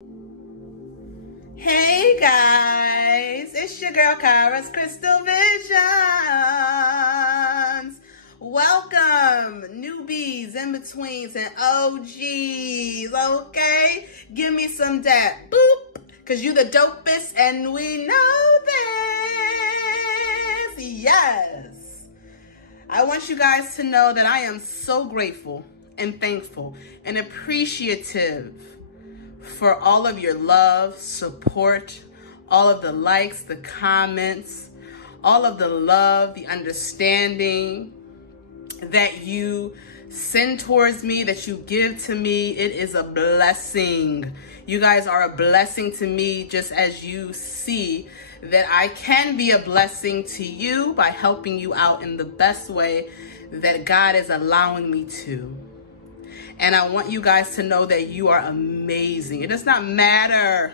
Hey guys, it's your girl Kara's Krystal Visions. Welcome, newbies, in-betweens, and OGs, okay? Give me some dap, boop, because you the dopest and we know this, yes. I want you guys to know that I am so grateful and thankful and appreciative for all of your love, support, all of the likes, the comments, all of the love, the understanding that you send towards me, that you give to me. It is a blessing. You guys are a blessing to me, just as you see that I can be a blessing to you by helping you out in the best way that God is allowing me to. And I want you guys to know that you are amazing. It does not matter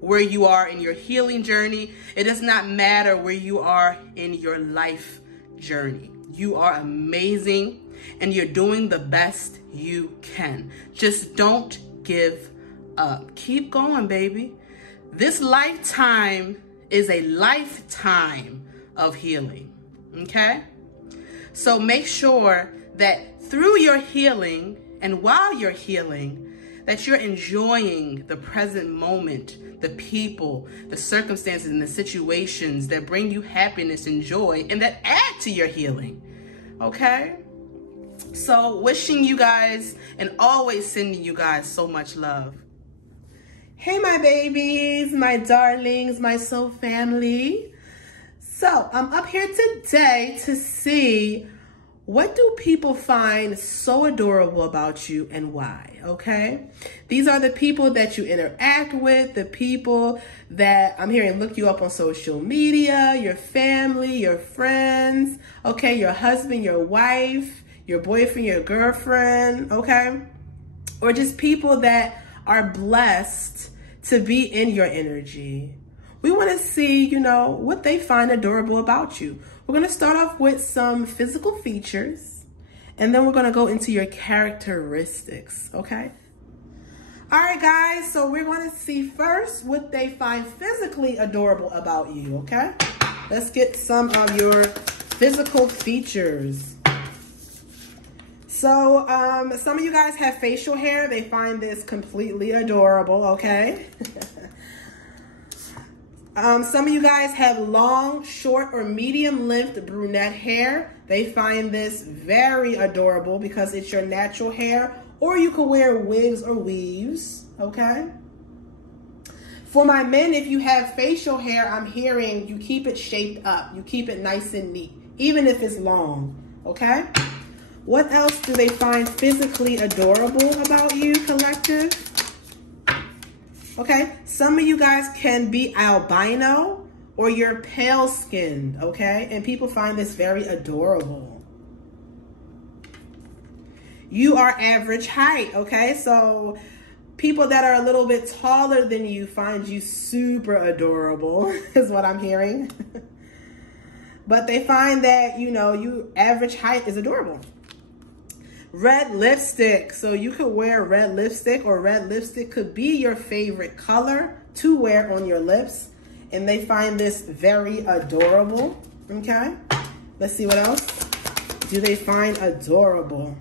where you are in your healing journey. It does not matter where you are in your life journey. You are amazing and you're doing the best you can. Just don't give up. Keep going, baby. This lifetime is a lifetime of healing, okay? So make sure that through your healing, and while you're healing, that you're enjoying the present moment, the people, the circumstances, and the situations that bring you happiness and joy and that add to your healing, okay? So wishing you guys and always sending you guys so much love. Hey, my babies, my darlings, my soul family. So I'm up here today to see, what do people find so adorable about you and why, okay? These are the people that you interact with, the people that I'm hearing look you up on social media, your family, your friends, okay? Your husband, your wife, your boyfriend, your girlfriend, okay? Or just people that are blessed to be in your energy. We want to see, you know, what they find adorable about you. We're going to start off with some physical features, and then we're going to go into your characteristics, okay? All right, guys, so we're going to see first what they find physically adorable about you, okay? Let's get some of your physical features. So some of you guys have facial hair. They find this completely adorable, okay? Some of you guys have long, short, or medium-length brunette hair. They find this very adorable because it's your natural hair, or you can wear wigs or weaves, okay? For my men, if you have facial hair, I'm hearing you keep it shaped up. You keep it nice and neat, even if it's long, okay? What else do they find physically adorable about you, collective? Okay, some of you guys can be albino or you're pale skinned, okay? And people find this very adorable. You are average height, okay? So people that are a little bit taller than you find you super adorable, is what I'm hearing. But they find that, you know, you average height is adorable. Red lipstick. So you could wear red lipstick, or red lipstick could be your favorite color to wear on your lips. And they find this very adorable, okay? Let's see what else do they find adorable.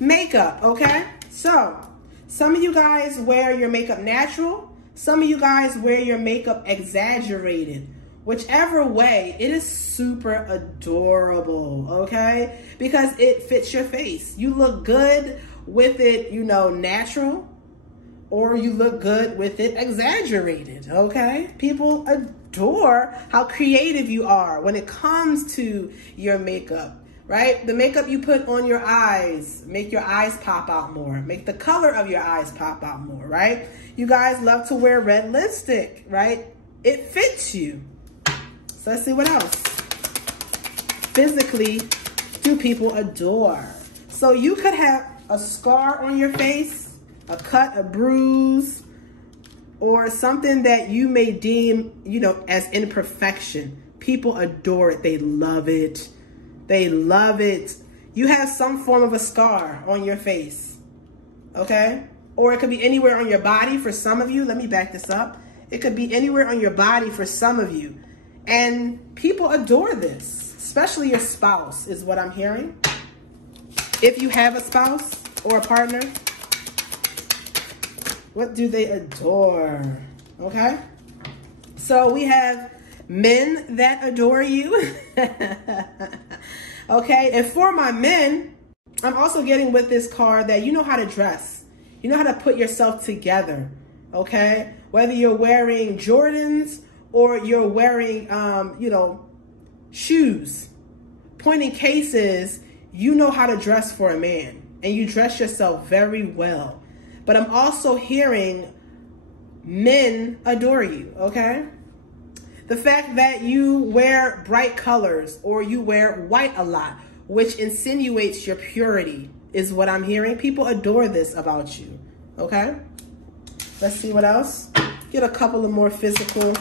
Makeup, okay? So some of you guys wear your makeup natural. Some of you guys wear your makeup exaggerated. Whichever way, it is super adorable, okay? Because it fits your face. You look good with it, you know, natural, or you look good with it exaggerated, okay? People adore how creative you are when it comes to your makeup, right? The makeup you put on your eyes, make your eyes pop out more, make the color of your eyes pop out more, right? You guys love to wear red lipstick, right? It fits you. So let's see what else. Physically, do people adore? So you could have a scar on your face, a cut, a bruise, or something that you may deem, you know, as imperfection. People adore it. They love it. They love it. You have some form of a scar on your face, okay? or it could be anywhere on your body for some of you. Let me back this up. It could be anywhere on your body for some of you. And people adore this, especially your spouse is what I'm hearing. If you have a spouse or a partner, what do they adore? Okay. So we have men that adore you. Okay. And for my men, I'm also getting with this card that you know how to dress. You know how to put yourself together. Okay. Whether you're wearing Jordans or you're wearing, you know, shoes. Point in case is, you know how to dress for a man and you dress yourself very well. But I'm also hearing men adore you, okay? The fact that you wear bright colors or you wear white a lot, which insinuates your purity, is what I'm hearing. People adore this about you, okay? Let's see what else. Get a couple of more physical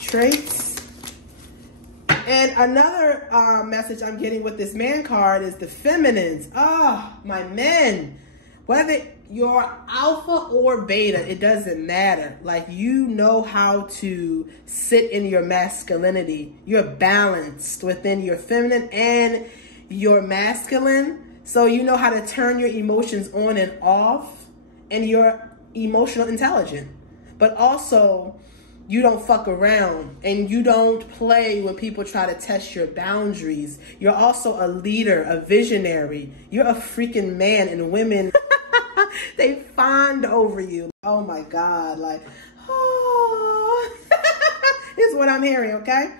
traits. And another message I'm getting with this man card is the feminines. Oh, my men. Whether you're alpha or beta, it doesn't matter. Like, you know how to sit in your masculinity. You're balanced within your feminine and your masculine. So you know how to turn your emotions on and off. And you're emotional intelligent. But also, you don't fuck around and you don't play when people try to test your boundaries. You're also a leader, a visionary. You're a freaking man, and women, they fawn over you. Oh my God, like, oh, is what I'm hearing, okay?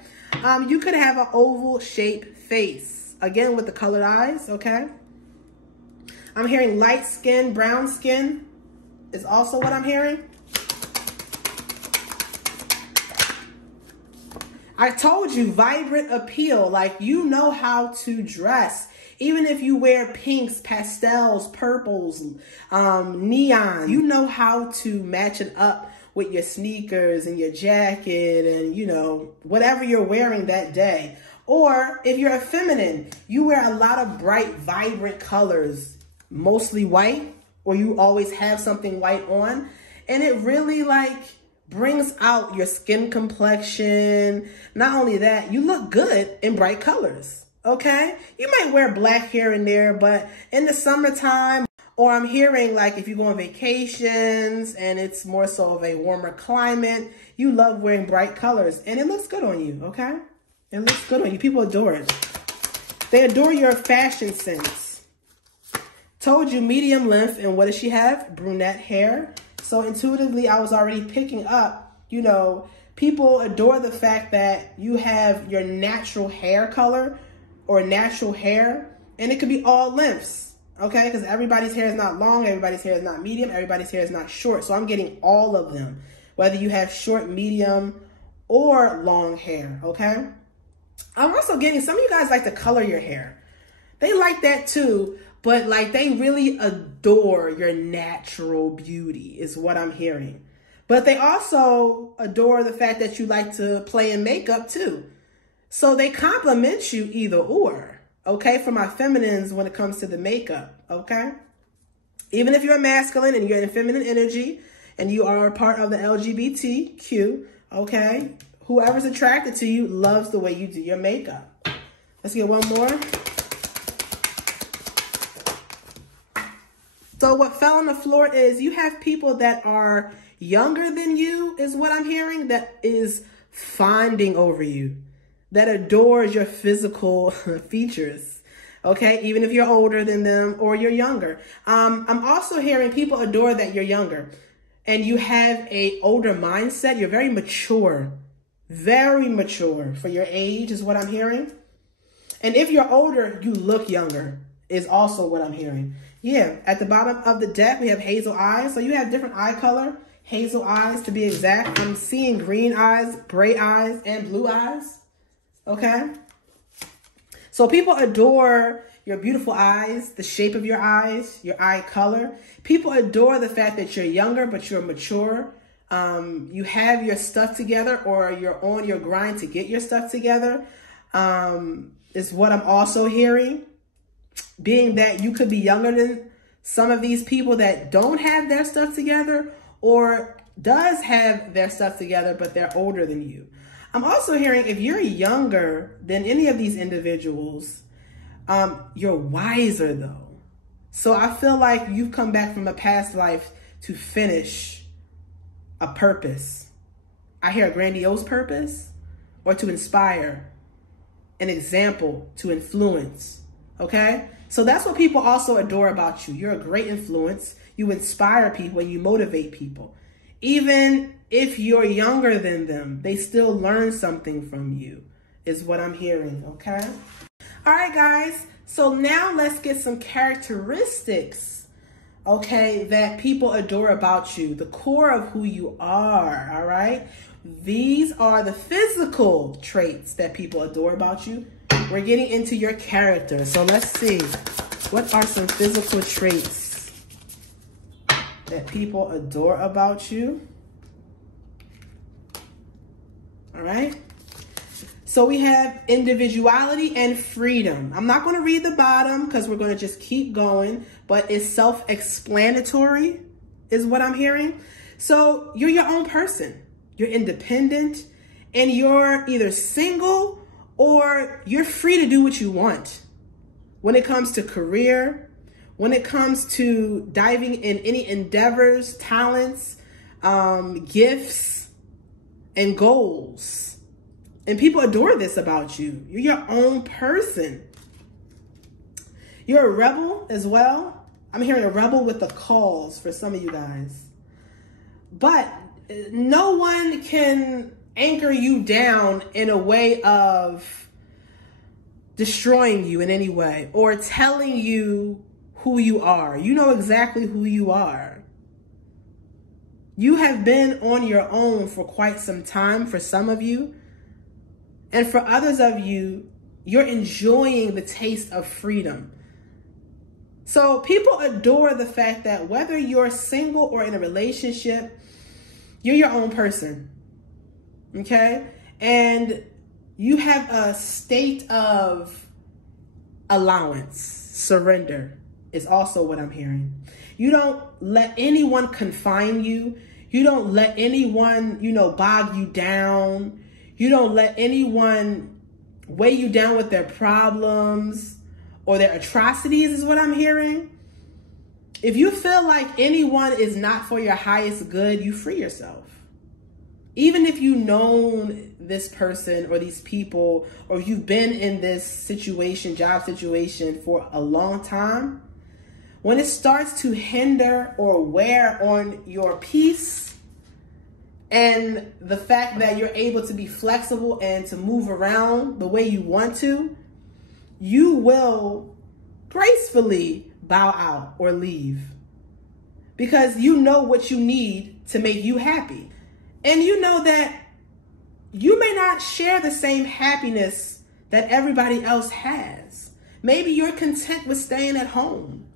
You could have an oval shaped face, again with the colored eyes, okay? I'm hearing light skin, brown skin is also what I'm hearing. I told you, vibrant appeal, like you know how to dress. Even if you wear pinks, pastels, purples, neon, you know how to match it up with your sneakers and your jacket and, you know, whatever you're wearing that day. Or if you're a feminine, you wear a lot of bright, vibrant colors, mostly white, or you always have something white on. And it really like brings out your skin complexion. Not only that, you look good in bright colors, okay? You might wear black here and there, but in the summertime, or I'm hearing like if you go on vacations and it's more so of a warmer climate, you love wearing bright colors and it looks good on you, okay? It looks good on you. People adore it. They adore your fashion sense. Told you medium length, and what does she have? Brunette hair. So intuitively, I was already picking up, you know, people adore the fact that you have your natural hair color or natural hair, and it could be all lengths, okay? Because everybody's hair is not long, everybody's hair is not medium, everybody's hair is not short. So I'm getting all of them, whether you have short, medium, or long hair, okay? I'm also getting, some of you guys like to color your hair. They like that too. But like they really adore your natural beauty is what I'm hearing. But they also adore the fact that you like to play in makeup too. So they compliment you either or, okay? For my feminines when it comes to the makeup, okay? Even if you're masculine and you're in feminine energy and you are a part of the LGBTQ, okay? Whoever's attracted to you loves the way you do your makeup. Let's get one more. So what fell on the floor is you have people that are younger than you is what I'm hearing, that is fawning over you, that adores your physical features, okay? Even if you're older than them or you're younger. I'm also hearing people adore that you're younger and you have a older mindset. You're very mature for your age is what I'm hearing. And if you're older, you look younger is also what I'm hearing. Yeah, at the bottom of the deck, we have hazel eyes. So you have different eye color, hazel eyes to be exact. I'm seeing green eyes, gray eyes, and blue eyes, okay? So people adore your beautiful eyes, the shape of your eyes, your eye color. People adore the fact that you're younger, but you're mature. You have your stuff together or you're on your grind to get your stuff together is what I'm also hearing. Being that you could be younger than some of these people that don't have their stuff together or does have their stuff together, but they're older than you. I'm also hearing if you're younger than any of these individuals, you're wiser though. So I feel like you've come back from a past life to finish a purpose. I hear a grandiose purpose, or to inspire, an example, to influence, okay? So that's what people also adore about you. You're a great influence. You inspire people and you motivate people. Even if you're younger than them, they still learn something from you, is what I'm hearing, okay? All right, guys. So now let's get some characteristics, okay, that people adore about you, the core of who you are, all right? These are the physical traits that people adore about you. We're getting into your character. So let's see, what are some physical traits that people adore about you? All right. So we have individuality and freedom. I'm not going to read the bottom because we're going to just keep going, but it's self-explanatory is what I'm hearing. So you're your own person. You're independent and you're either single or you're free to do what you want. When it comes to career, when it comes to diving in any endeavors, talents, gifts, and goals. And people adore this about you. You're your own person. You're a rebel as well. I'm hearing a rebel with a cause for some of you guys. But no one can anchor you down in a way of destroying you in any way or telling you who you are. You know exactly who you are. You have been on your own for quite some time for some of you. And for others of you, you're enjoying the taste of freedom. So people adore the fact that whether you're single or in a relationship, you're your own person, okay? And you have a state of allowance, surrender is also what I'm hearing. You don't let anyone confine you. You don't let anyone, bog you down. You don't let anyone weigh you down with their problems or their atrocities is what I'm hearing. If you feel like anyone is not for your highest good, you free yourself. Even if you've known this person or these people, or you've been in this situation, job situation for a long time, when it starts to hinder or wear on your peace and the fact that you're able to be flexible and to move around the way you want to, you will gracefully bow out or leave because you know what you need to make you happy. And you know that you may not share the same happiness that everybody else has. Maybe you're content with staying at home,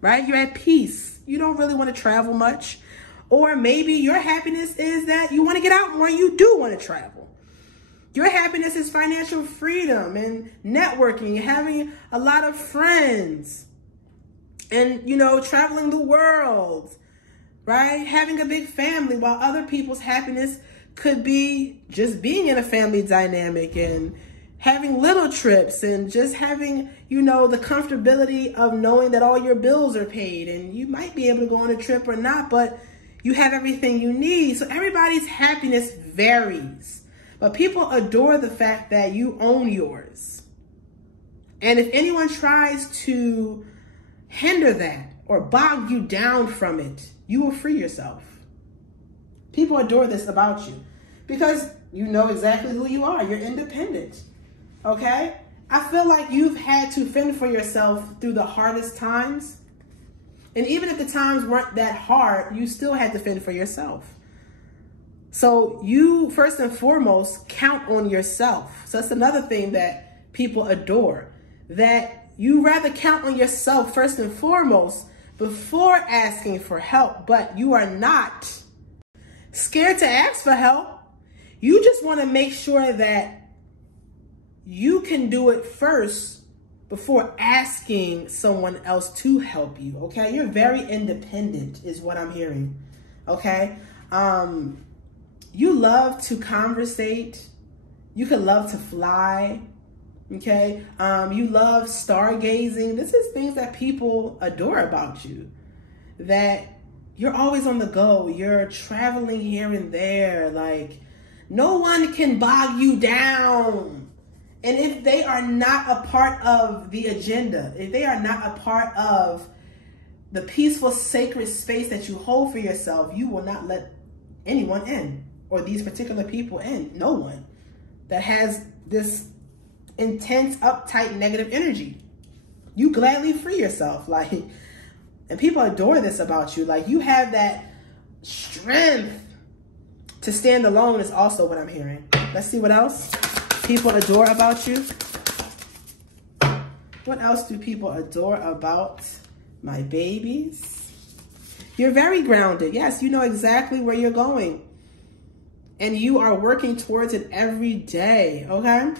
right? You're at peace. You don't really want to travel much. Or maybe your happiness is that you want to get out more. You do want to travel. Your happiness is financial freedom and networking, having a lot of friends and, traveling the world, right? Having a big family, while other people's happiness could be just being in a family dynamic and having little trips and just having, the comfortability of knowing that all your bills are paid and you might be able to go on a trip or not, but you have everything you need. So everybody's happiness varies, but people adore the fact that you own yours. And if anyone tries to hinder that or bog you down from it, you will free yourself. People adore this about you because you know exactly who you are. You're independent, okay? I feel like you've had to fend for yourself through the hardest times. And even if the times weren't that hard, you still had to fend for yourself. So you, first and foremost, count on yourself. So that's another thing that people adore, that you rather count on yourself first and foremost before asking for help, but you are not scared to ask for help. You just want to make sure that you can do it first before asking someone else to help you, okay? You're very independent is what I'm hearing, okay? You love to conversate. You could love to fly, okay? You love stargazing. This is things that people adore about you, that you're always on the go. You're traveling here and there. Like, no one can bog you down. And if they are not a part of the agenda, if they are not a part of the peaceful, sacred space that you hold for yourself, you will not let anyone in, or these particular people in. No one that has this intense, uptight, negative energy. You gladly free yourself. Like, and people adore this about you. Like, you have that strength to stand alone is also what I'm hearing. Let's see what else people adore about you. What else do people adore about my babies? You're very grounded. Yes, you know exactly where you're going. And you are working towards it every day, okay?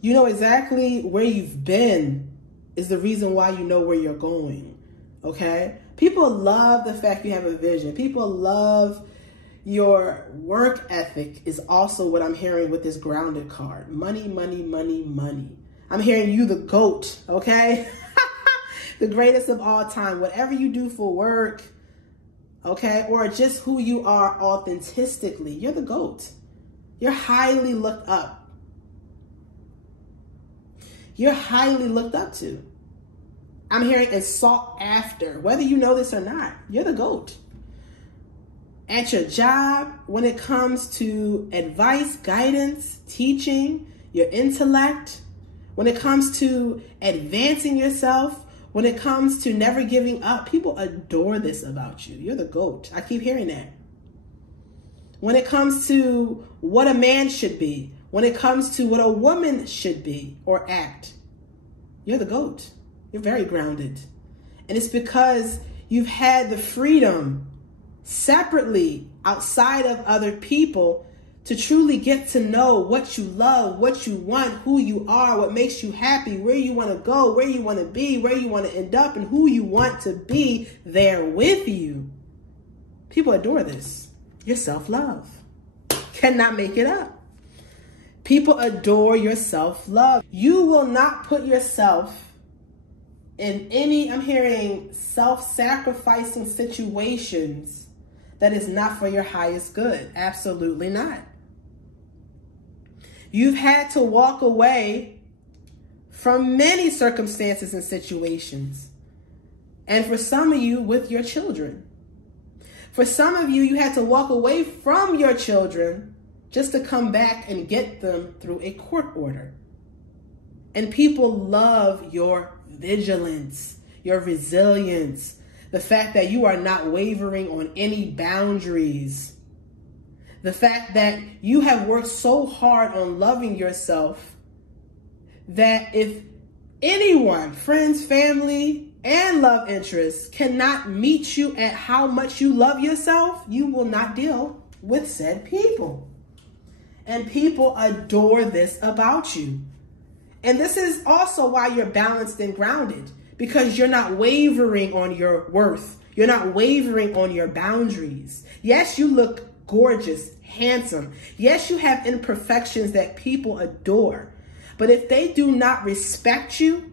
You know exactly where you've been is the reason why you know where you're going, okay? People love the fact you have a vision. People love your work ethic is also what I'm hearing with this grounded card. Money, money, money, money. I'm hearing you the GOAT, okay? The greatest of all time. Whatever you do for work, okay, or just who you are authentically, you're the GOAT. You're highly looked up. You're highly looked up to. I'm hearing and sought after, whether you know this or not. You're the GOAT. At your job, when it comes to advice, guidance, teaching, your intellect, when it comes to advancing yourself, when it comes to never giving up, people adore this about you. You're the GOAT. I keep hearing that. When it comes to what a man should be, when it comes to what a woman should be or act, you're the GOAT. You're very grounded. And it's because you've had the freedom separately outside of other people to truly get to know what you love, what you want, who you are, what makes you happy, where you want to go, where you want to be, where you want to end up, and who you want to be there with you. People adore this. Your self-love. Cannot make it up. People adore your self-love. You will not put yourself in any, I'm hearing, self-sacrificing situations that is not for your highest good. Absolutely not. You've had to walk away from many circumstances and situations. And for some of you, with your children. For some of you, you had to walk away from your children just to come back and get them through a court order. And people love your vigilance, your resilience, the fact that you are not wavering on any boundaries, the fact that you have worked so hard on loving yourself that if anyone, friends, family, and love interests cannot meet you at how much you love yourself, you will not deal with said people. And people adore this about you. And this is also why you're balanced and grounded, because you're not wavering on your worth. You're not wavering on your boundaries. Yes, you look gorgeous, handsome. Yes, you have imperfections that people adore. But if they do not respect you,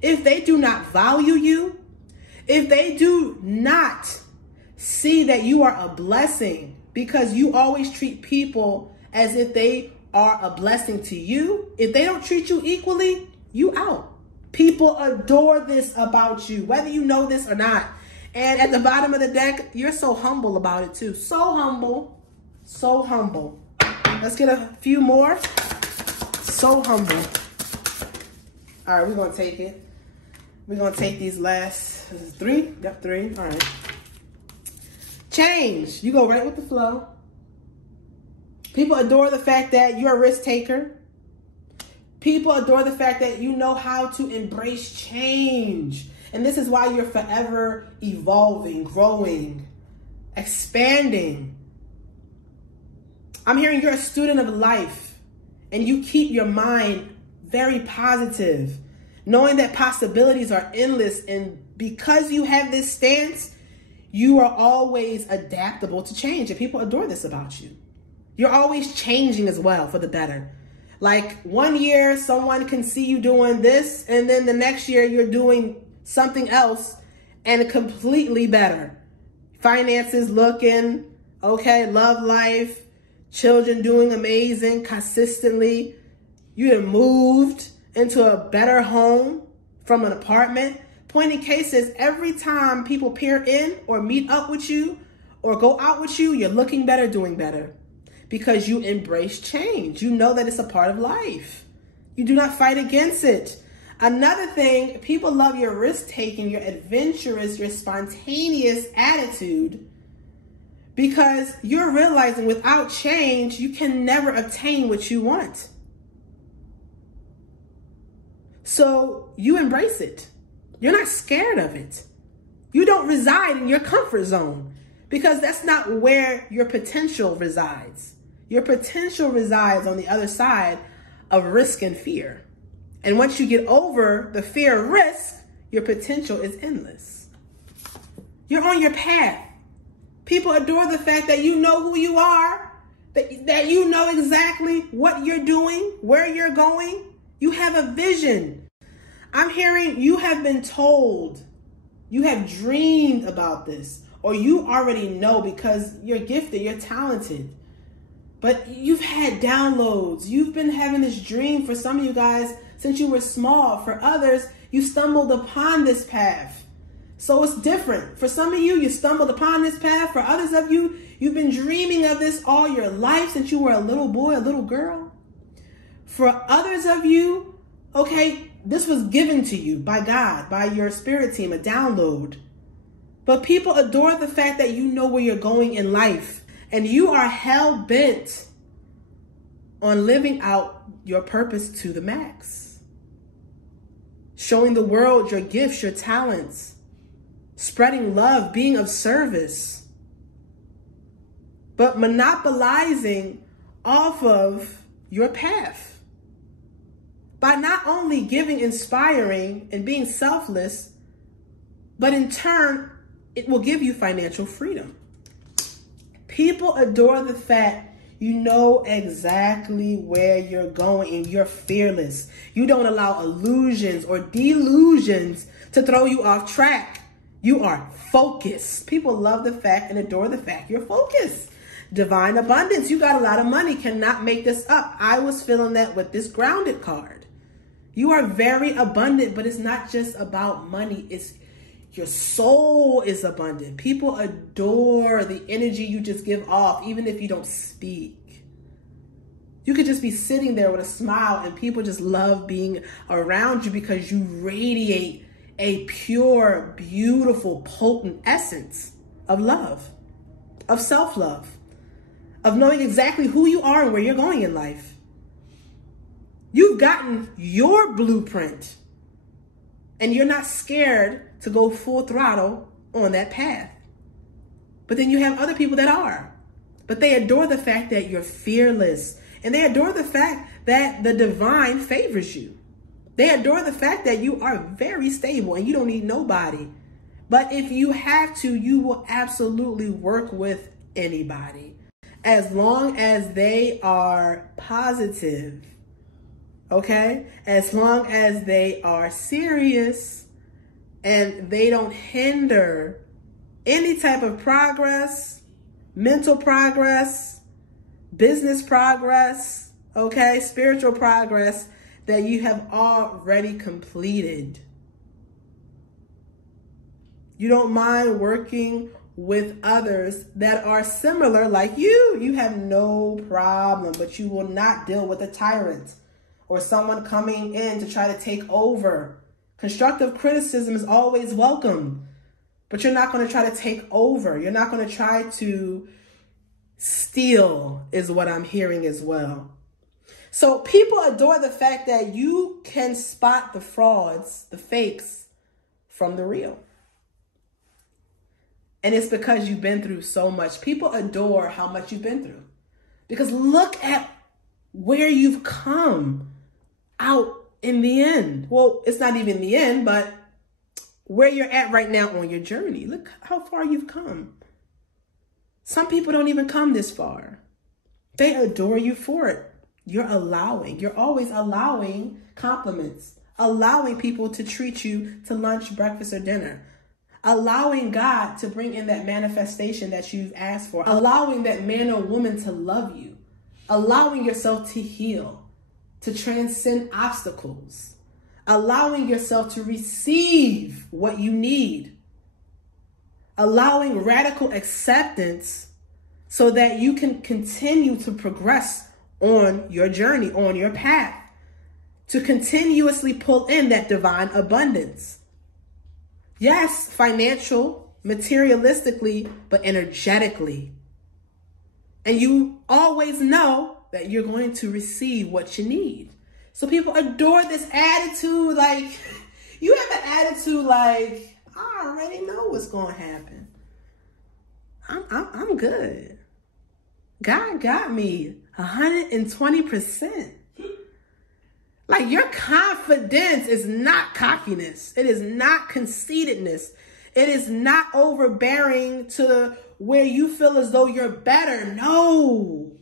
if they do not value you, if they do not see that you are a blessing, because you always treat people as if they are a blessing to you, if they don't treat you equally, you out. People adore this about you, whether you know this or not. And at the bottom of the deck, you're so humble about it too. So humble, so humble. Let's get a few more. So humble. All right, we're going to take it. We're going to take these last, this is 3? Yep, 3. All right. Change. You go right with the flow. People adore the fact that you're a risk taker. People adore the fact that you know how to embrace change. And this is why you're forever evolving, growing, expanding. I'm hearing you're a student of life, and you keep your mind very positive, knowing that possibilities are endless. And because you have this stance, you are always adaptable to change. And people adore this about you. You're always changing as well for the better. Like one year, someone can see you doing this, and then the next year you're doing something else and completely better. Finances looking okay, love life, children doing amazing consistently. You have moved into a better home from an apartment. Point in case is every time people peer in or meet up with you or go out with you, you're looking better, doing better. Because you embrace change. You know that it's a part of life. You do not fight against it. Another thing, people love your risk-taking, your adventurous, your spontaneous attitude, because you're realizing without change, you can never obtain what you want. So you embrace it. You're not scared of it. You don't reside in your comfort zone, because that's not where your potential resides. Your potential resides on the other side of risk and fear. And once you get over the fear of risk, your potential is endless. You're on your path. People adore the fact that you know who you are, that you know exactly what you're doing, where you're going. You have a vision. I'm hearing you have been told, you have dreamed about this, or you already know because you're gifted, you're talented. But you've had downloads. You've been having this dream for some of you guys since you were small. For others, you stumbled upon this path. So it's different. For some of you, you stumbled upon this path. For others of you, you've been dreaming of this all your life since you were a little boy, a little girl. For others of you, okay, this was given to you by God, by your spirit team, a download. But people adore the fact that you know where you're going in life. And you are hell-bent on living out your purpose to the max. Showing the world your gifts, your talents. Spreading love, being of service. But monopolizing off of your path. By not only giving, inspiring, and being selfless, but in turn, it will give you financial freedom. People adore the fact you know exactly where you're going and you're fearless. You don't allow illusions or delusions to throw you off track. You are focused. People love the fact and adore the fact you're focused. Divine abundance. You got a lot of money. Cannot make this up. I was feeling that with this grounded card. You are very abundant, but it's not just about money. It's your soul is abundant. People adore the energy you just give off, even if you don't speak. You could just be sitting there with a smile and people just love being around you because you radiate a pure, beautiful, potent essence of love, of self-love, of knowing exactly who you are and where you're going in life. You've gotten your blueprint and you're not scared to go full throttle on that path. But then you have other people that are. But they adore the fact that you're fearless. And they adore the fact that the divine favors you. They adore the fact that you are very stable and you don't need nobody. But if you have to, you will absolutely work with anybody. As long as they are positive. Okay? As long as they are serious. And they don't hinder any type of progress, mental progress, business progress, okay, spiritual progress that you have already completed. You don't mind working with others that are similar like you. You have no problem, but you will not deal with a tyrant or someone coming in to try to take over. Constructive criticism is always welcome, but you're not going to try to take over. You're not going to try to steal is what I'm hearing as well. So people adore the fact that you can spot the frauds, the fakes from the real. And it's because you've been through so much. People adore how much you've been through because look at where you've come out in the end. Well, it's not even the end, but where you're at right now on your journey. Look how far you've come. Some people don't even come this far. They adore you for it. You're allowing. You're always allowing compliments. Allowing people to treat you to lunch, breakfast, or dinner. Allowing God to bring in that manifestation that you've asked for. Allowing that man or woman to love you. Allowing yourself to heal. To transcend obstacles. Allowing yourself to receive what you need. Allowing radical acceptance so that you can continue to progress on your journey, on your path. To continuously pull in that divine abundance. Yes, financial, materialistically, but energetically. And you always know that you're going to receive what you need. So people adore this attitude. Like, you have an attitude like, I already know what's going to happen. I'm good. God got me 120%. Like, your confidence is not cockiness. It is not conceitedness. It is not overbearing to where you feel as though you're better. No.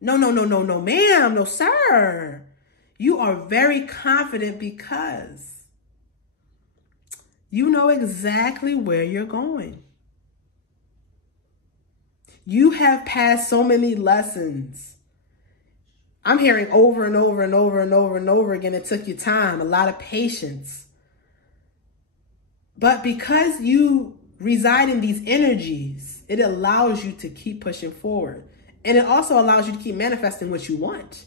No, ma'am. No, sir. You are very confident because you know exactly where you're going. You have passed so many lessons. I'm hearing over and over and over and over and over again, it took you time, a lot of patience. But because you reside in these energies, it allows you to keep pushing forward. And it also allows you to keep manifesting what you want.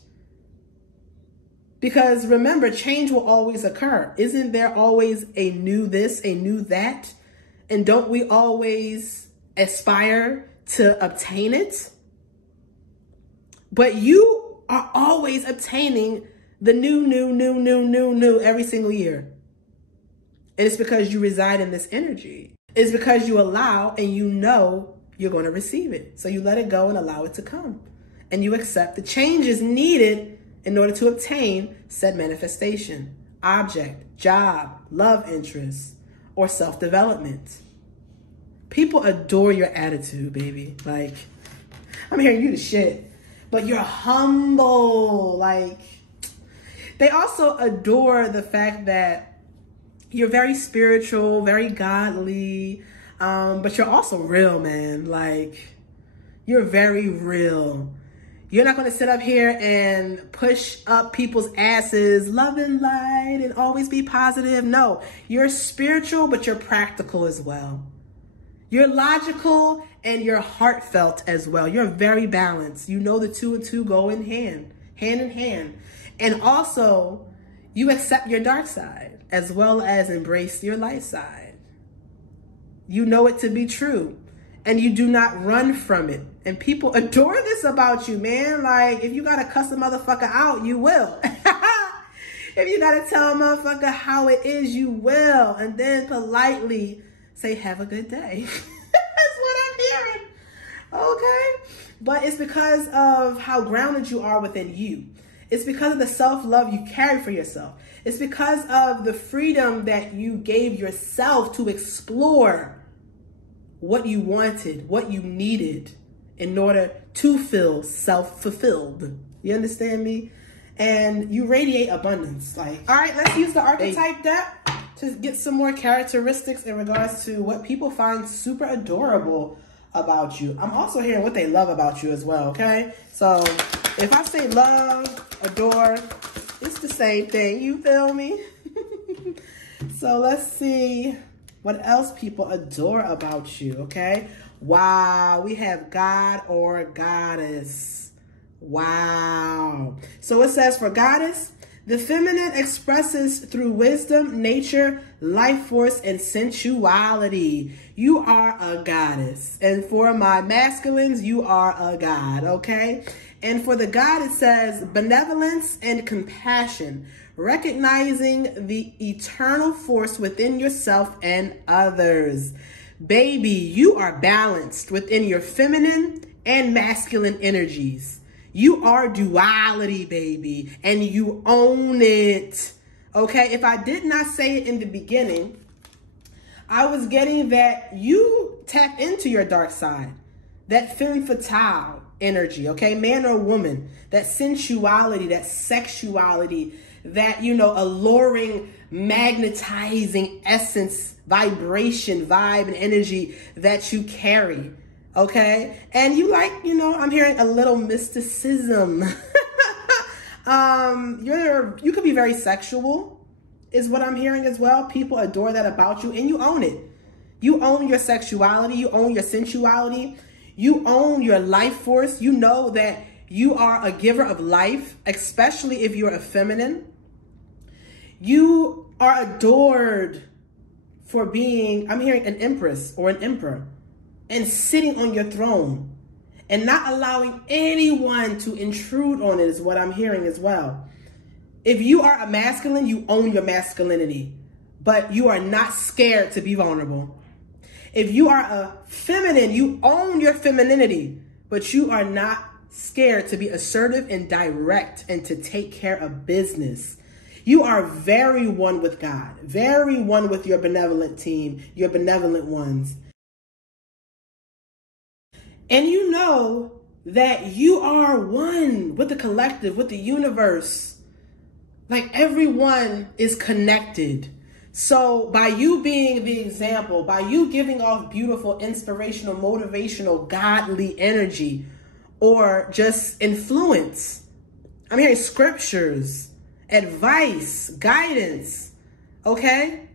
Because remember, change will always occur. Isn't there always a new this, a new that? And don't we always aspire to obtain it? But you are always obtaining the new every single year. And it's because you reside in this energy. It's because you allow and you know you're going to receive it. So you let it go and allow it to come. And you accept the changes needed in order to obtain said manifestation, object, job, love interest, or self-development. People adore your attitude, baby. Like, I'm hearing you the shit. But you're humble. Like, they also adore the fact that you're very spiritual, very godly, but you're also real, man. Like, you're very real. You're not going to sit up here and push up people's asses, love and light, and always be positive. No, you're spiritual, but you're practical as well. You're logical and you're heartfelt as well. You're very balanced. You know the two and two go in hand in hand. And also, you accept your dark side as well as embrace your light side. You know it to be true and you do not run from it. And people adore this about you, man. Like, if you got to cuss a motherfucker out, you will. If you got to tell a motherfucker how it is, you will. And then politely say, have a good day. That's what I'm hearing. Okay? But it's because of how grounded you are within you. It's because of the self-love you carry for yourself. It's because of the freedom that you gave yourself to explore what you wanted, what you needed in order to feel self-fulfilled. You understand me? And you radiate abundance. Like, all right, let's use the archetype deck to get some more characteristics in regards to what people find super adorable about you. I'm also hearing what they love about you as well, okay? So if I say love, adore, it's the same thing. You feel me? So let's see what else people adore about you, okay? Wow, we have God or Goddess. Wow. So it says for Goddess, the feminine expresses through wisdom, nature, life force, and sensuality. You are a goddess. And for my masculines, you are a god, okay? And for the God, it says benevolence and compassion, recognizing the eternal force within yourself and others. Baby, you are balanced within your feminine and masculine energies. You are duality, baby, and you own it. Okay, if I did not say it in the beginning, I was getting that you tap into your dark side, that femme fatale energy, okay, man or woman, that sensuality, that sexuality, that, you know, alluring, magnetizing essence, vibration, vibe, and energy that you carry, okay? And you like, you know, I'm hearing a little mysticism. You could be very sexual, is what I'm hearing as well. People adore that about you, and you own it. You own your sexuality, you own your sensuality, you own your life force. You know that you are a giver of life, especially if you're a feminine. You are adored for being, I'm hearing, an empress or an emperor, and sitting on your throne and not allowing anyone to intrude on it is what I'm hearing as well. If you are a masculine, you own your masculinity, but you are not scared to be vulnerable. If you are a feminine, you own your femininity, but you are not scared to be assertive and direct and to take care of business. You are very one with God, very one with your benevolent team, your benevolent ones. And you know that you are one with the collective, with the universe. Like everyone is connected. So by you being the example, by you giving off beautiful, inspirational, motivational, godly energy, or just influence, I'm hearing scriptures, advice, guidance, okay?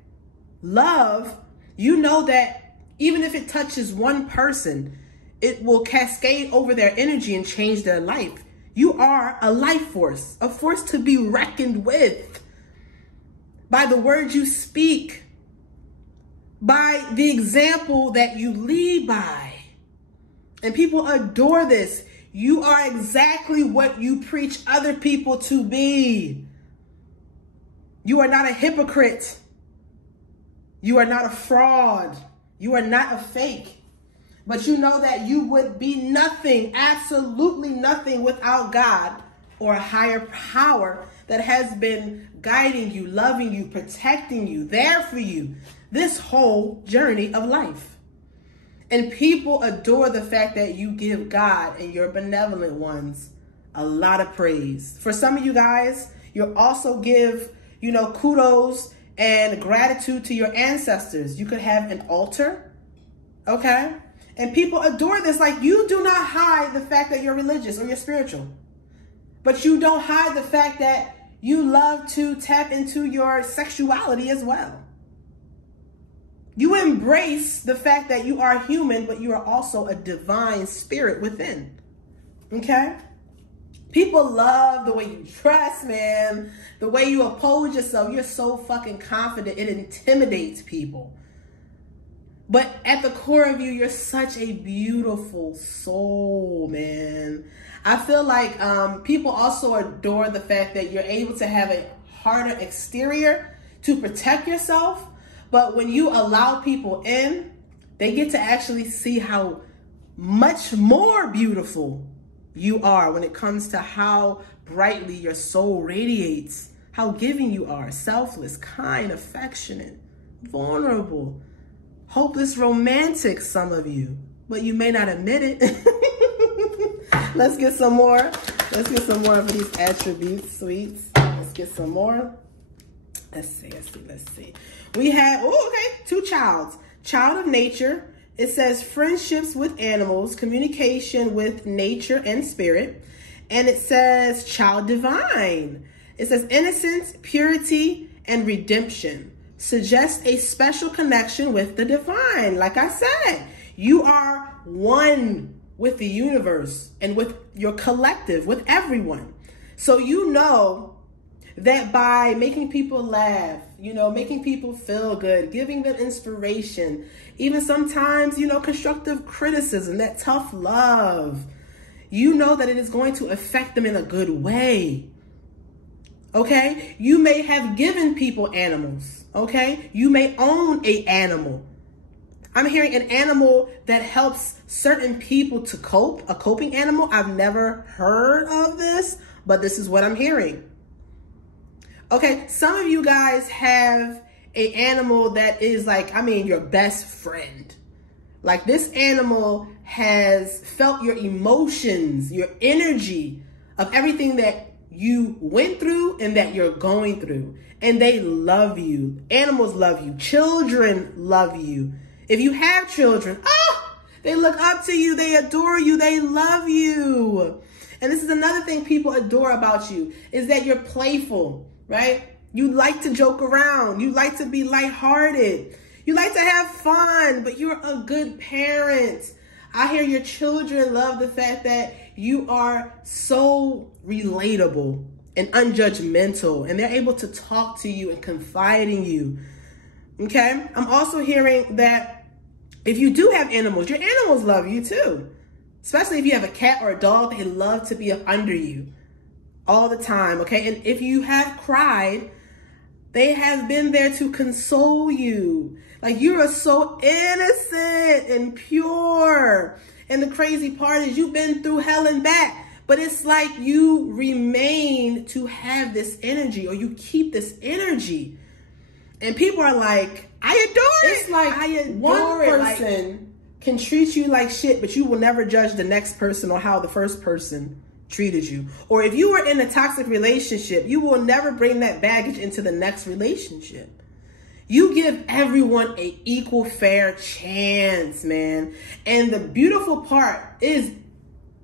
Love, you know that even if it touches one person, it will cascade over their energy and change their life. You are a life force, a force to be reckoned with. By the words you speak, by the example that you lead by. And people adore this. You are exactly what you preach other people to be. You are not a hypocrite. You are not a fraud. You are not a fake. But you know that you would be nothing, absolutely nothing without God or a higher power that has been guiding you, loving you, protecting you, there for you, this whole journey of life. And people adore the fact that you give God and your benevolent ones a lot of praise. For some of you guys, you'll also give, you know, kudos and gratitude to your ancestors. You could have an altar, okay? And people adore this. Like, you do not hide the fact that you're religious or you're spiritual. But you don't hide the fact that you love to tap into your sexuality as well. You embrace the fact that you are human, but you are also a divine spirit within. Okay? People love the way you dress, man. The way you oppose yourself. You're so fucking confident. It intimidates people. But at the core of you, you're such a beautiful soul, man. I feel like people also adore the fact that you're able to have a harder exterior to protect yourself. But when you allow people in, they get to actually see how much more beautiful you are when it comes to how brightly your soul radiates, how giving you are, selfless, kind, affectionate, vulnerable, hopeless, romantic, some of you, but you may not admit it. Let's get some more. Let's get some more of these attributes, sweets. Let's get some more. Let's see. We have, oh, okay, 2 childs. Child of nature. It says friendships with animals, communication with nature and spirit. And it says child divine. It says innocence, purity, and redemption. Suggests a special connection with the divine. Like I said, you are one with the universe and with your collective, with everyone. So you know that by making people laugh, you know, making people feel good, giving them inspiration, even sometimes, you know, constructive criticism, that tough love, you know that it is going to affect them in a good way. Okay? You may have given people animals. Okay? You may own an animal. I'm hearing an animal that helps certain people to cope, a coping animal. I've never heard of this, but this is what I'm hearing. Okay, some of you guys have an animal that is like, I mean, your best friend. Like this animal has felt your emotions, your energy of everything that you went through and that you're going through. And they love you. Animals love you. Children love you. If you have children, they look up to you. They adore you. They love you. And this is another thing people adore about you is that you're playful, right? You like to joke around. You like to be lighthearted. You like to have fun, but you're a good parent. I hear your children love the fact that you are so relatable and unjudgmental, and they're able to talk to you and confide in you. Okay? I'm also hearing that if you do have animals, your animals love you too. Especially if you have a cat or a dog, they love to be up under you all the time, okay? And if you have cried, they have been there to console you. Like you are so innocent and pure. And the crazy part is you've been through hell and back, but it's like you remain to have this energy, or you keep this energy. And people are like, I adore it. It's like I adore one person can treat you like shit, but you will never judge the next person or how the first person treated you. Or if you were in a toxic relationship, you will never bring that baggage into the next relationship. You give everyone an equal, fair chance, man. And the beautiful part is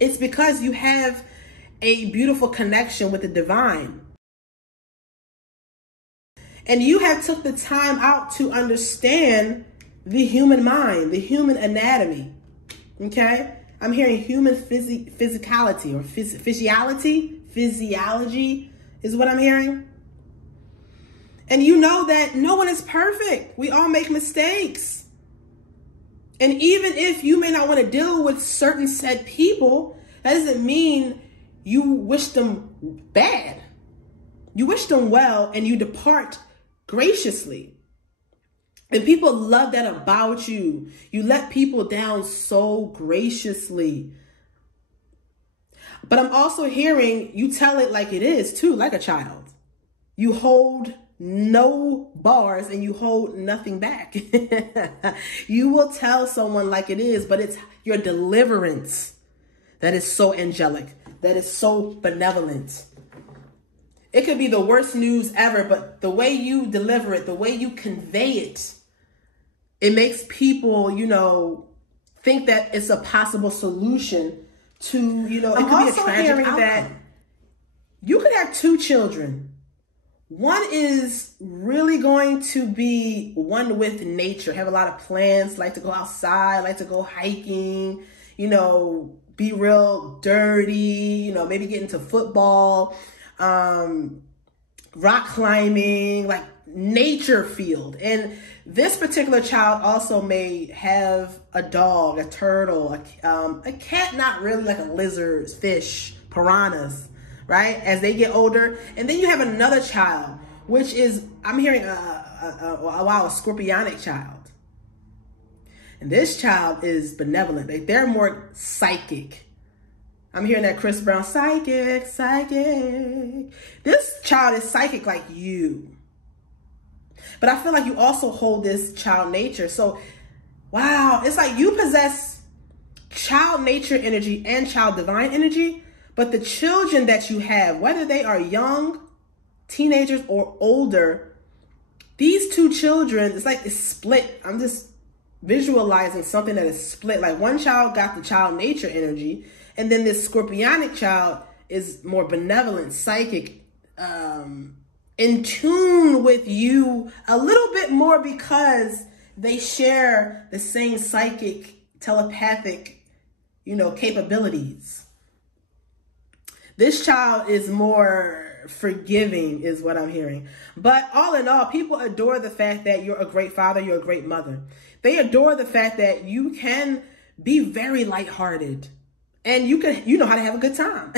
it's because you have a beautiful connection with the divine. And you have took the time out to understand the human mind, the human anatomy, okay? I'm hearing human physicality or physiology is what I'm hearing. And you know that no one is perfect. We all make mistakes. And even if you may not want to deal with certain said people, that doesn't mean you wish them bad. You wish them well and you depart graciously. And people love that about you. You let people down so graciously. But I'm also hearing you tell it like it is too, like a child. You hold no bars and you hold nothing back. You will tell someone like it is, but it's your deliverance that is so angelic, that is so benevolent. It could be the worst news ever, but the way you deliver it, the way you convey it, it makes people, you know, think that it's a possible solution to, you know, it could be a tragic outcome. That you could have two children. One is really going to be one with nature, have a lot of plans, like to go outside, like to go hiking, you know, be real dirty, you know, maybe get into football, rock climbing, like nature field. And this particular child also may have a dog, a turtle, a cat, not really, like a lizard, fish, piranhas, right? As they get older. And then you have another child, which is, I'm hearing a scorpionic child. And this child is benevolent. They're more psychic. I'm hearing that Chris Brown, psychic. This child is psychic like you. But I feel like you also hold this child nature. So, wow, it's like you possess child nature energy and child divine energy. But the children that you have, whether they are young, teenagers, or older, these two children, it's like it's split. I'm just visualizing something that is split. Like one child got the child nature energy, and then this scorpionic child is more benevolent, psychic, in tune with you a little bit more because they share the same psychic, telepathic, you know, capabilities. This child is more forgiving is what I'm hearing. But all in all, people adore the fact that you're a great father, you're a great mother. They adore the fact that you can be very lighthearted and you know how to have a good time.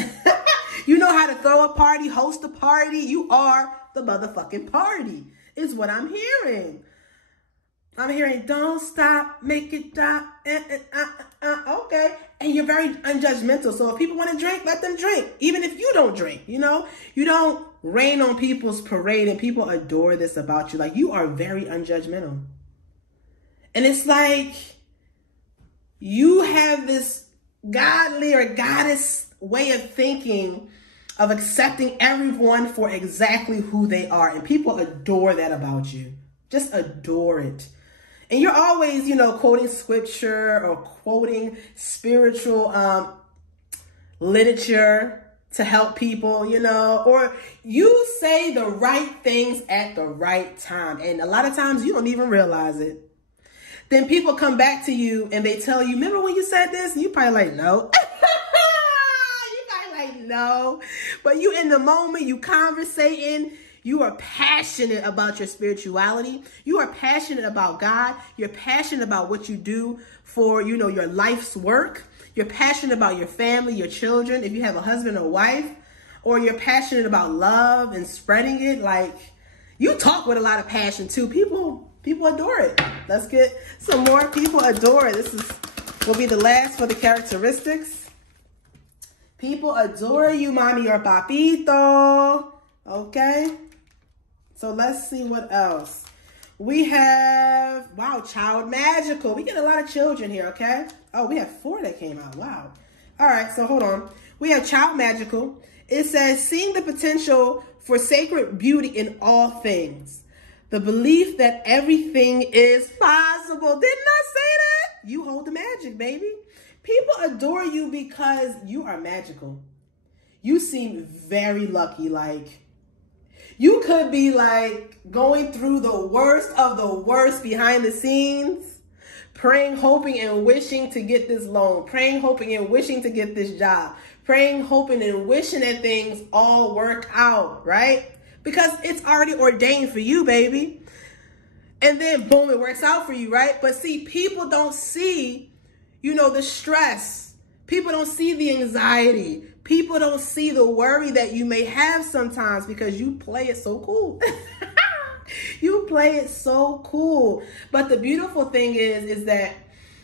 You know how to throw a party, host a party. You are the motherfucking party is what I'm hearing. I'm hearing don't stop, make it stop. Okay. And you're very unjudgmental. So if people want to drink, let them drink. Even if you don't drink, you know, you don't rain on people's parade, and people adore this about you. Like, you are very unjudgmental. And it's like you have this godly or goddess way of thinking, of accepting everyone for exactly who they are. And people adore that about you. Just adore it. And you're always, you know, quoting scripture or quoting spiritual literature to help people, you know, or you say the right things at the right time. And a lot of times you don't even realize it. Then people come back to you and they tell you, remember when you said this? And you probably like, no. You probably like, no. But you in the moment, you conversating. You are passionate about your spirituality. You are passionate about God. You're passionate about what you do for, you know, your life's work. You're passionate about your family, your children, if you have a husband or wife, or you're passionate about love and spreading it. Like, you talk with a lot of passion too. People adore it. Let's get some more. People adore it. This will be the last for the characteristics. People adore you, mommy or papito. Okay. So let's see what else. We have, wow, child magical. We get a lot of children here, okay? Oh, we have 4 that came out. Wow. All right, so hold on. We have child magical. It says, seeing the potential for sacred beauty in all things. The belief that everything is possible. Didn't I say that? You hold the magic, baby. People adore you because you are magical. You seem very lucky. Like, you could be like going through the worst of the worst behind the scenes, praying, hoping, and wishing to get this loan, praying, hoping, and wishing to get this job, praying, hoping, and wishing that things all work out, right? Because it's already ordained for you, baby. And then boom, it works out for you, right? But see, people don't see, you know, the stress. People don't see the anxiety. People don't see the worry that you may have sometimes because you play it so cool. You play it so cool. But the beautiful thing is that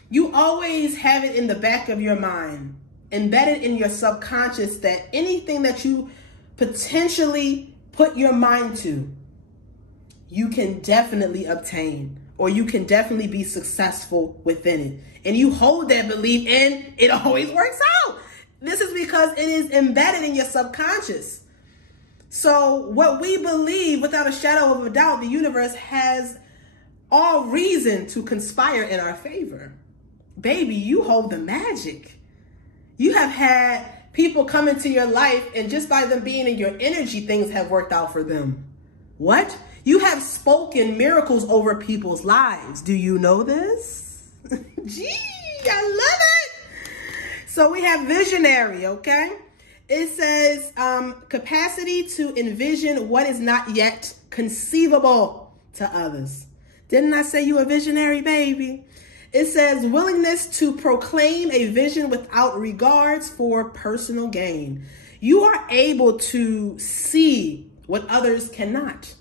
you always have it in the back of your mind, embedded in your subconscious, that anything that you potentially put your mind to, you can definitely obtain, or you can definitely be successful within it. And you hold that belief and it always works out. This is because it is embedded in your subconscious. So what we believe, without a shadow of a doubt, the universe has all reason to conspire in our favor. Baby, you hold the magic. You have had people come into your life, and just by them being in your energy, things have worked out for them. What? You have spoken miracles over people's lives. Do you know this? Gee, I love it. So we have visionary, okay? It says capacity to envision what is not yet conceivable to others. Didn't I say you a visionary, baby? It says willingness to proclaim a vision without regards for personal gain. You are able to see what others cannot.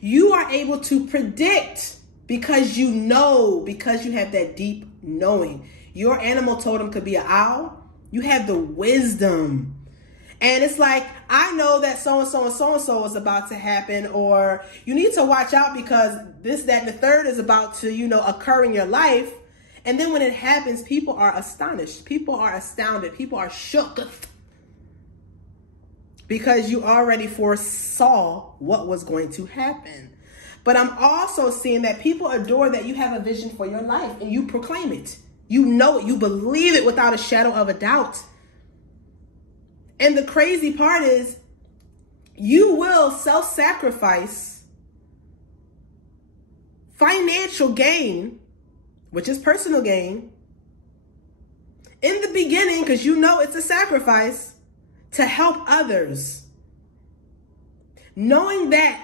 You are able to predict because you know, because you have that deep knowing. Your animal totem could be an owl. You have the wisdom. And it's like, I know that so-and-so and so-and-so is about to happen, or you need to watch out because this, that, and the third is about to, you know, occur in your life. And then when it happens, people are astonished. People are astounded. People are shook because you already foresaw what was going to happen. But I'm also seeing that people adore that you have a vision for your life and you proclaim it. You know it. You believe it without a shadow of a doubt. And the crazy part is you will self-sacrifice financial gain, which is personal gain, in the beginning, because you know it's a sacrifice, to help others, knowing that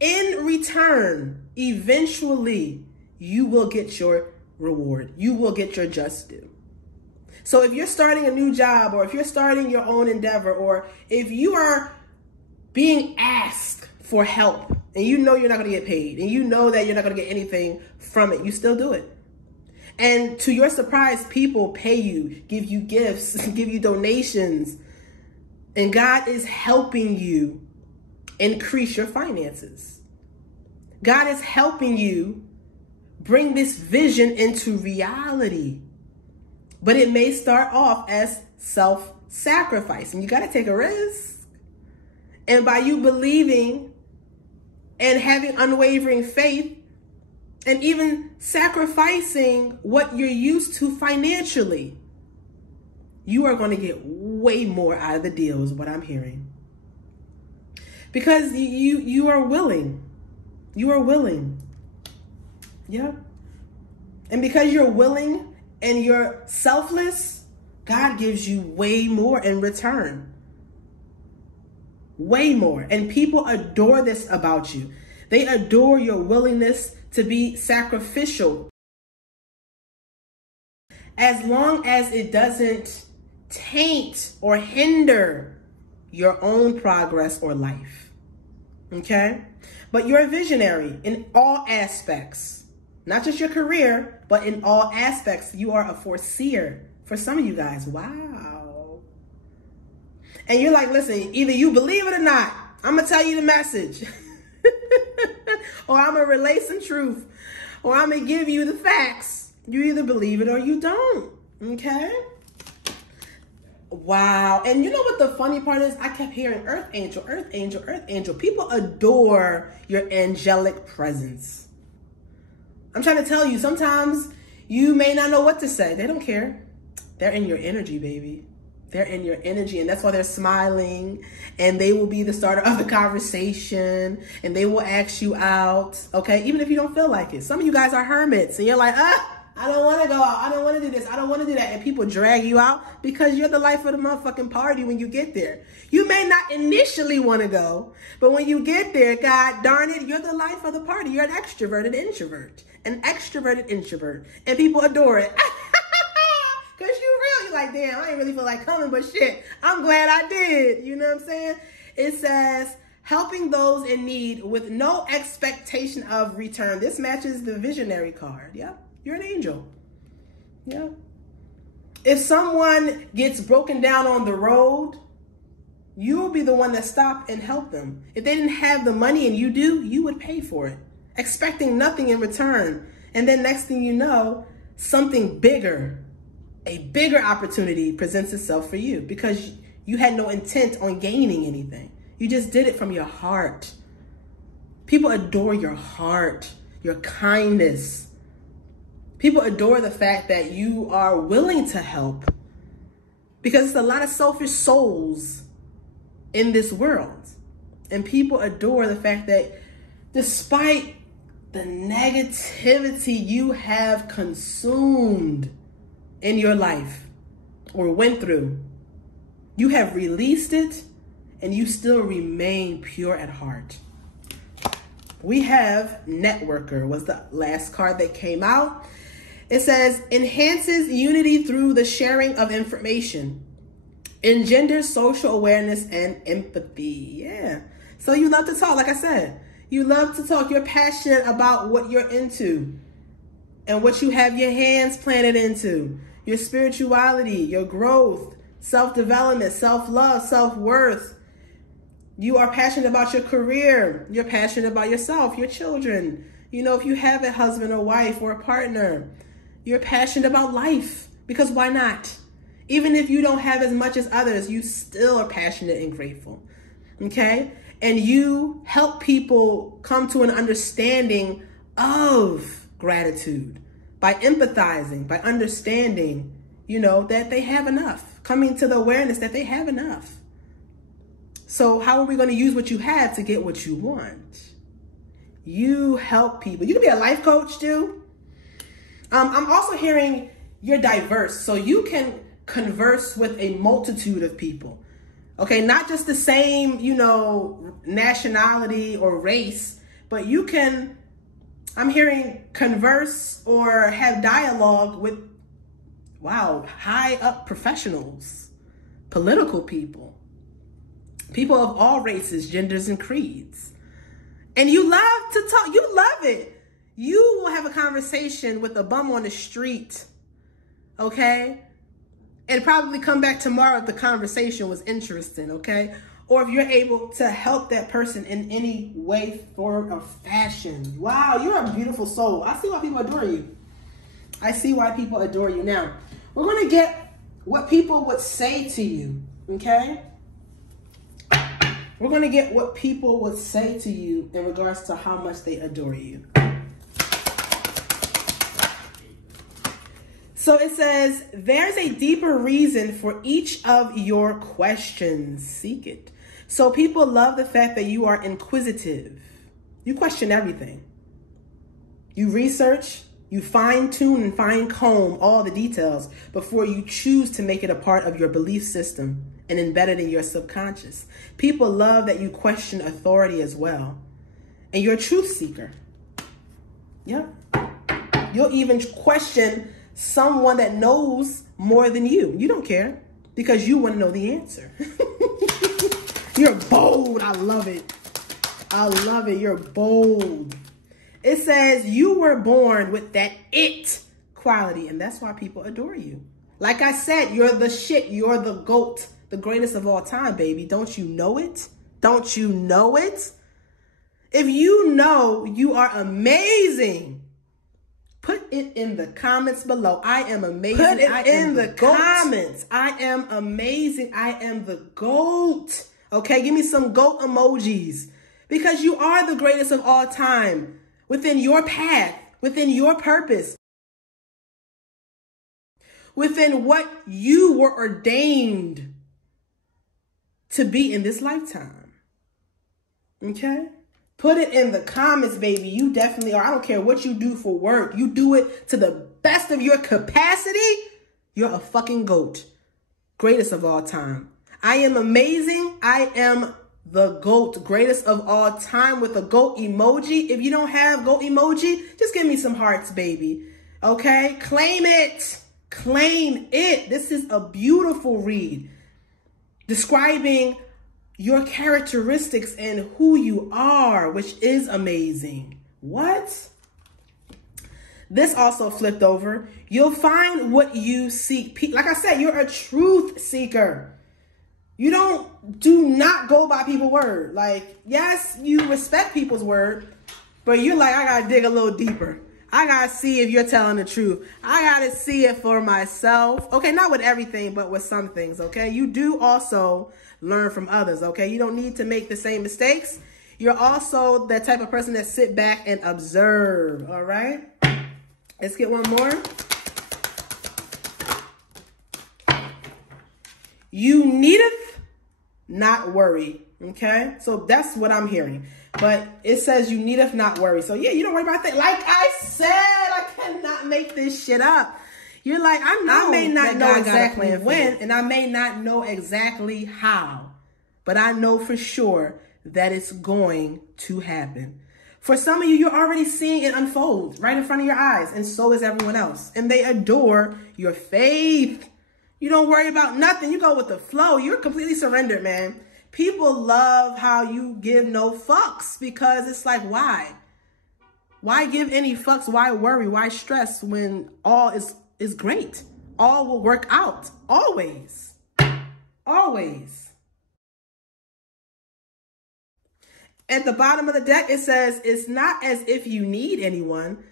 in return, eventually, you will get your reward. You will get your just due. So if you're starting a new job, or if you're starting your own endeavor, or if you are being asked for help and you know you're not going to get paid and you know that you're not going to get anything from it, you still do it. And to your surprise, people pay you, give you gifts, give you donations. And God is helping you increase your finances. God is helping you bring this vision into reality. But it may start off as self-sacrifice. And you got to take a risk. And by you believing and having unwavering faith, and even sacrificing what you're used to financially, you are going to get way more out of the deal, is what I'm hearing. Because you are willing. You are willing. Yeah. And because you're willing and you're selfless, God gives you way more in return. Way more. And people adore this about you. They adore your willingness to be sacrificial, as long as it doesn't taint or hinder your own progress or life. Okay? But you're a visionary in all aspects, not just your career, but in all aspects. You are a foreseer for some of you guys. Wow. And you're like, listen, either you believe it or not, I'm going to tell you the message. Or I'm going to relay some truth, or I'm going to give you the facts. You either believe it or you don't. Okay? Wow. And you know what the funny part is? I kept hearing earth angel, earth angel, earth angel. People adore your angelic presence. I'm trying to tell you, sometimes you may not know what to say. They don't care. They're in your energy, baby. They're in your energy, and that's why they're smiling, and they will be the starter of the conversation, and they will ask you out, okay? Even if you don't feel like it. Some of you guys are hermits, and you're like, I don't want to go out. I don't want to do this. I don't want to do that. And people drag you out because you're the life of the motherfucking party when you get there. You may not initially want to go, but when you get there, God darn it, you're the life of the party. You're an extroverted introvert. An extroverted introvert. And people adore it. Because you really like, damn, I ain't really feel like coming, but shit, I'm glad I did. You know what I'm saying? It says, helping those in need with no expectation of return. This matches the visionary card. Yeah, you're an angel. Yeah. If someone gets broken down on the road, you'll be the one that stop and help them. If they didn't have the money and you do, you would pay for it, expecting nothing in return. And then next thing you know, something bigger, a bigger opportunity presents itself for you because you had no intent on gaining anything. You just did it from your heart. People adore your heart, your kindness. People adore the fact that you are willing to help, because there's a lot of selfish souls in this world. And people adore the fact that despite the negativity you have consumed in your life or went through, you have released it and you still remain pure at heart. We have Networker was the last card that came out. It says, enhances unity through the sharing of information, engenders social awareness and empathy. Yeah. So you love to talk, like I said. You love to talk. You're passionate about what you're into and what you have your hands planted into. Your spirituality, your growth, self-development, self-love, self-worth. You are passionate about your career. You're passionate about yourself, your children. You know, if you have a husband or wife or a partner, you're passionate about life, because why not? Even if you don't have as much as others, you still are passionate and grateful. Okay? And you help people come to an understanding of gratitude by empathizing, by understanding, you know, that they have enough, coming to the awareness that they have enough. So how are we going to use what you have to get what you want? You help people. You can be a life coach too. I'm also hearing you're diverse, so you can converse with a multitude of people. Okay, not just the same, you know, nationality or race, but you can, I'm hearing, converse or have dialogue with, wow, high up professionals, political people, people of all races, genders, and creeds. And you love to talk. You love it. You will have a conversation with a bum on the street, okay? And probably come back tomorrow if the conversation was interesting, okay? Or if you're able to help that person in any way, form, or fashion. Wow, you're a beautiful soul. I see why people adore you. I see why people adore you. Now, we're going to get what people would say to you, okay? We're going to get what people would say to you in regards to how much they adore you. So it says, there's a deeper reason for each of your questions. Seek it. So people love the fact that you are inquisitive. You question everything. You research, you fine tune and fine comb all the details before you choose to make it a part of your belief system and embed it in your subconscious. People love that you question authority as well. And you're a truth seeker. Yep. You'll even question someone that knows more than you. You don't care because you want to know the answer. You're bold. I love it. I love it. You're bold. It says you were born with that it quality, and that's why people adore you. Like I said, you're the shit. You're the GOAT, the greatest of all time, baby. Don't you know it? Don't you know it? If you know you are amazing, put it in the comments below. I am amazing. Put it in the comments. I am amazing. I am the GOAT. Okay, give me some GOAT emojis. Because you are the greatest of all time. Within your path. Within your purpose. Within what you were ordained to be in this lifetime. Okay? Put it in the comments, baby. You definitely are. I don't care what you do for work. You do it to the best of your capacity. You're a fucking GOAT. Greatest of all time. I am amazing. I am the GOAT. Greatest of all time with a GOAT emoji. If you don't have GOAT emoji, just give me some hearts, baby. Okay? Claim it. Claim it. This is a beautiful read. Describing your characteristics and who you are, which is amazing. What? This also flipped over. You'll find what you seek. Like I said, you're a truth seeker. You do not go by people's word. Like, yes, you respect people's word, but you're like, I gotta dig a little deeper. I gotta see if you're telling the truth. I gotta see it for myself. Okay, not with everything, but with some things, okay? You do also learn from others, okay? You don't need to make the same mistakes. You're also the type of person that sit back and observe, all right? Let's get one more. You needeth not worry, okay? So that's what I'm hearing. But it says you needeth not worry. So yeah, you don't worry about that. Like I said, I cannot make this shit up. You're like, I may not know exactly when, and I may not know exactly how, but I know for sure that it's going to happen. For some of you, you're already seeing it unfold right in front of your eyes, and so is everyone else. And they adore your faith. You don't worry about nothing. You go with the flow. You're completely surrendered, man. People love how you give no fucks because it's like, why? Why give any fucks? Why worry? Why stress when all is great? All will work out. Always. Always. At the bottom of the deck, it says, it's not as if you need anyone.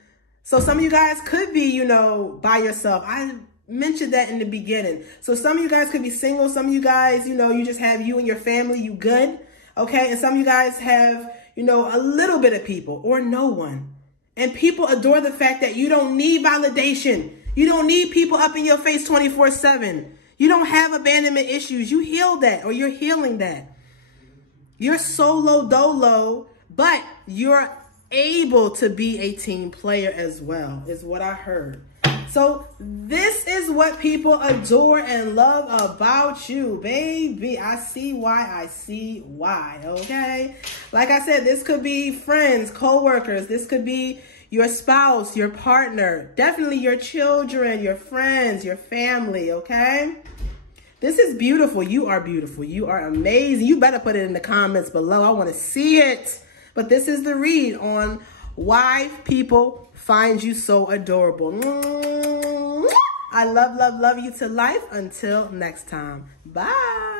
So some of you guys could be, you know, by yourself. I mentioned that in the beginning. So some of you guys could be single. Some of you guys, you know, you just have you and your family, you good. Okay. And some of you guys have, you know, a little bit of people or no one. And people adore the fact that you don't need validation. You don't need people up in your face 24/7. You don't have abandonment issues. You heal that, or you're healing that. You're solo dolo, but you're able to be a team player as well, is what I heard. So this is what people adore and love about you, baby. I see why. Okay? Like I said, this could be friends, co-workers. This could be your spouse, your partner, definitely your children, your friends, your family, okay? This is beautiful. You are beautiful. You are amazing. You better put it in the comments below. I want to see it. But this is the read on Why people find you so adorable. I love you to life. Until next time. Bye.